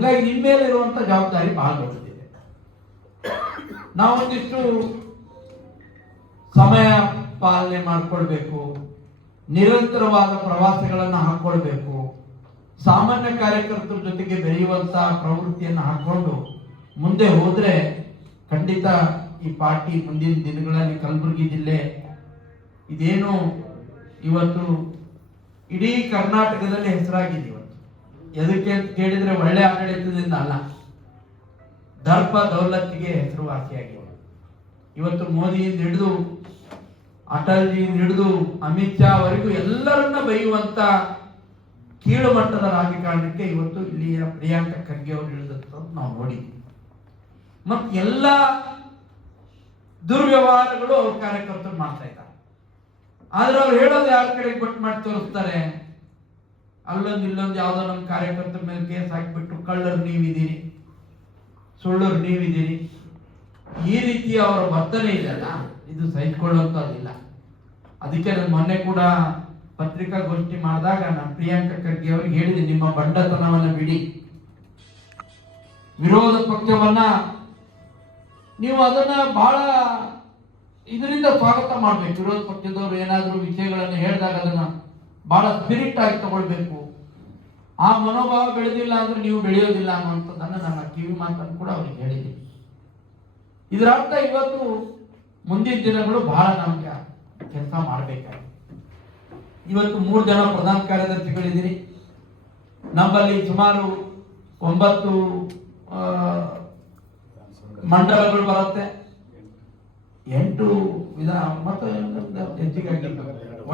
ಹಂಗಾಗಿ ನಿಮ್ಮ ಮೇಲಿರುವಂತ ಜವಾಬ್ದಾರಿ ಬಹಳ ದೊಡ್ಡದಿದೆ. ನಾವೊಂದಿಷ್ಟು ಸಮಯ ಪಾಲನೆ ಮಾಡ್ಕೊಳ್ಬೇಕು, ನಿರಂತರವಾದ ಪ್ರವಾಸಗಳನ್ನು ಹಾಕೊಳ್ಬೇಕು, ಸಾಮಾನ್ಯ ಕಾರ್ಯಕರ್ತರ ಜೊತೆಗೆ ಬೆರೆಯುವಂತ ಪ್ರವೃತ್ತಿಯನ್ನು ಹಾಕೊಂಡು ಮುಂದೆ ಹೋದ್ರೆ ಖಂಡಿತ ಈ ಪಾರ್ಟಿ ಮುಂದಿನ ದಿನಗಳಲ್ಲಿ ಕಲಬುರಗಿ ಜಿಲ್ಲೆ ಇದೇನು ಇವತ್ತು ಇಡೀ ಕರ್ನಾಟಕದಲ್ಲಿ ಹೆಸರಾಗಿದೆ. ಇವತ್ತು ಎದಕ್ಕೆ ಅಂತ ಕೇಳಿದ್ರೆ ಒಳ್ಳೆ ಆಡಳಿತದಿಂದ ಅಲ್ಲ, ದರ್ಪ ದೌಲತ್ತಿಗೆ ಹೆಸರುವಾಸಿಯಾಗಿದೆ. ಇವತ್ತು ಮೋದಿಯಿಂದ ಹಿಡಿದು ಅಟಲ್ಜಿಯಿಂದ ಹಿಡಿದು ಅಮಿತ್ ಶಾ ವರೆಗೂ ಎಲ್ಲರನ್ನ ಬೈಯುವಂತ ಕೀಳು ಮಟ್ಟದ ರಾಜಕಾರಣಕ್ಕೆ ಇವತ್ತು ಇಲ್ಲಿಯ ಪ್ರಿಯಾಂಕ ಖರ್ಗೆ ಅವರು ಇಳಿದದ್ದು ನಾವು ನೋಡಿದ್ವಿ. ಮತ್ತೆ ಎಲ್ಲ ದುರ್ವ್ಯವಹಾರಗಳು ಅವ್ರ ಕಾರ್ಯಕರ್ತರು ಮಾಡ್ತಾ ಇದ್ದಾರೆ. ಆದ್ರೆ ಅವ್ರು ಹೇಳೋದು ಯಾರ ಕಡೆಗೆ ಬಟ್ ಮಾಡಿ ತೋರಿಸ್ತಾರೆ, ಅಲ್ಲೊಂದು ಇಲ್ಲೊಂದು ಯಾವ್ದೋ ನಮ್ಮ ಕಾರ್ಯಕರ್ತರ ಮೇಲೆ ಕೇಸ್ ಹಾಕಿಬಿಟ್ಟು ಕಳ್ಳರು ನೀವಿದ್ದೀರಿ, ಸುಳ್ಳರು ನೀವಿದ್ದೀರಿ, ಈ ರೀತಿಯ ಅವರ ವರ್ತನೆ ಇದೆಯಲ್ಲ, ಇದು ಸಹಿಸಿಕೊಳ್ಳುವಂತದ್ದಿಲ್ಲ. ಅದಕ್ಕೆ ನಾನು ಮೊನ್ನೆ ಕೂಡ ಪತ್ರಿಕಾಗೋಷ್ಠಿ ಮಾಡಿದಾಗ ನಾನು ಪ್ರಿಯಾಂಕ ಖರ್ಗೆ ಅವರಿಗೆ ಹೇಳಿದೆ, ನಿಮ್ಮ ಬಂಡತನವನ್ನು ಬಿಡಿ, ವಿರೋಧ ಪಕ್ಷವನ್ನ ನೀವು ಅದನ್ನ ಬಹಳ ಇದರಿಂದ ಸ್ವಾಗತ ಮಾಡ್ಬೇಕು. ವಿರೋಧ ಪಕ್ಷದವರು ಏನಾದರೂ ವಿಷಯಗಳನ್ನು ಹೇಳಿದಾಗ ಅದನ್ನ ಬಹಳ ಸ್ಪಿರಿಟ್ ಆಗಿ ತಗೊಳ್ಬೇಕು. ಆ ಮನೋಭಾವ ಬೆಳೆದಿಲ್ಲ ಅಂದ್ರೆ ನೀವು ಬೆಳೆಯೋದಿಲ್ಲ ಅನ್ನುವಂಥದ್ದನ್ನು ನನ್ನ ಕಿವಿ ಮಾತನ್ನು ಕೂಡ ಅವ್ರಿಗೆ ಹೇಳಿದ್ದೀನಿ. ಇದರ ಅರ್ಥ ಇವತ್ತು ಮುಂದಿನ ದಿನಗಳು ಬಹಳ ನಮ್ಗೆ ಕೆಲಸ ಮಾಡಬೇಕಾಗಿದೆ. ಇವತ್ತು 3 ಜನ ಪ್ರಧಾನ ಕಾರ್ಯದರ್ಶಿಗಳಿದ್ದೀರಿ. ನಮ್ಮಲ್ಲಿ ಸುಮಾರು 9 ಮಂಡಲಗಳು ಬರುತ್ತೆ, 8 ಮತ್ತೆ ಹೆಚ್ಚಿಗೆ ಒಟ್ಟು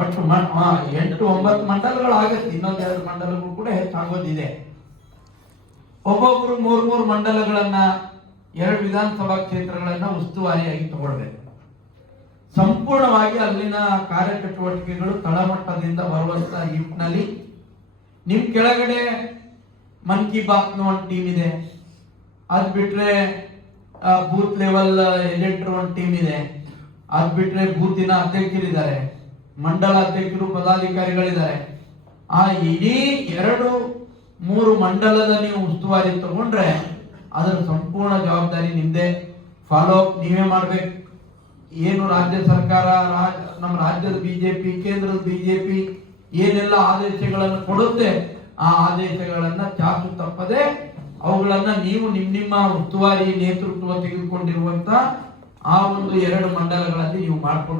8-9 ಮಂಡಲಗಳು ಆಗುತ್ತೆ. ಇನ್ನೊಂದು 2 ಮಂಡಲಗಳು ಕೂಡ ಹೆಚ್ಚಾಗೋದಿದೆ. ಒಬ್ಬೊಬ್ರು 3 ಮಂಡಲಗಳನ್ನ 2 ವಿಧಾನಸಭಾ ಕ್ಷೇತ್ರಗಳನ್ನ ಉಸ್ತುವಾರಿಯಾಗಿ ತಗೊಳ್ಬೇಕು. ಸಂಪೂರ್ಣವಾಗಿ ಅಲ್ಲಿನ ಕಾರ್ಯಚಟುವಟಿಕೆಗಳು ತಳಮಟ್ಟದಿಂದ ಬರುವಂತ ನಿಟ್ಟಿನಲ್ಲಿ ನಿಮ್ ಕೆಳಗಡೆ ಮನ್ ಕಿ ಬಾತ್ ಒಂದು ಟೀಮ್ ಇದೆ, ಅದ್ ಬಿಟ್ರೆ ಬೂತ್ ಲೆವೆಲ್ ಏಜೆಂಟರ್ ಒಂದು ಟೀಮ್ ಇದೆ, ಅದ್ ಬಿಟ್ರೆ ಬೂತಿನ ಅಧ್ಯಕ್ಷರಿದ್ದಾರೆ, ಮಂಡಲ ಅಧ್ಯಕ್ಷರು ಪದಾಧಿಕಾರಿಗಳಿದ್ದಾರೆ. ಆ ಇಡೀ 2-3 ಮಂಡಲದ ನೀವು ಉಸ್ತುವಾರಿ ತಗೊಂಡ್ರೆ ಅದರ ಸಂಪೂರ್ಣ ಜವಾಬ್ದಾರಿ ನಿಮ್ದೆ. ಫಾಲೋ ಅಪ್ ನೀವೇ ಮಾಡ್ಬೇಕು. ಏನು ರಾಜ್ಯ ಸರ್ಕಾರ, ನಮ್ಮ ರಾಜ್ಯದ ಬಿಜೆಪಿ, ಕೇಂದ್ರದ ಬಿಜೆಪಿ ಏನೆಲ್ಲ ಆದೇಶಗಳನ್ನು ಕೊಡುತ್ತೆ, ಆ ಆದೇಶಗಳನ್ನ ಚಾಚು ತಪ್ಪದೆ ಅವುಗಳನ್ನ ನೀವು ನಿಮ್ಮ ಉಸ್ತುವಾರಿ ನೇತೃತ್ವ ತೆಗೆದುಕೊಂಡಿರುವಂತ ಆ ಒಂದು 2 ಮಂಡಲಗಳಲ್ಲಿ ನೀವು ಮಾಡ್ಕೊಂಡು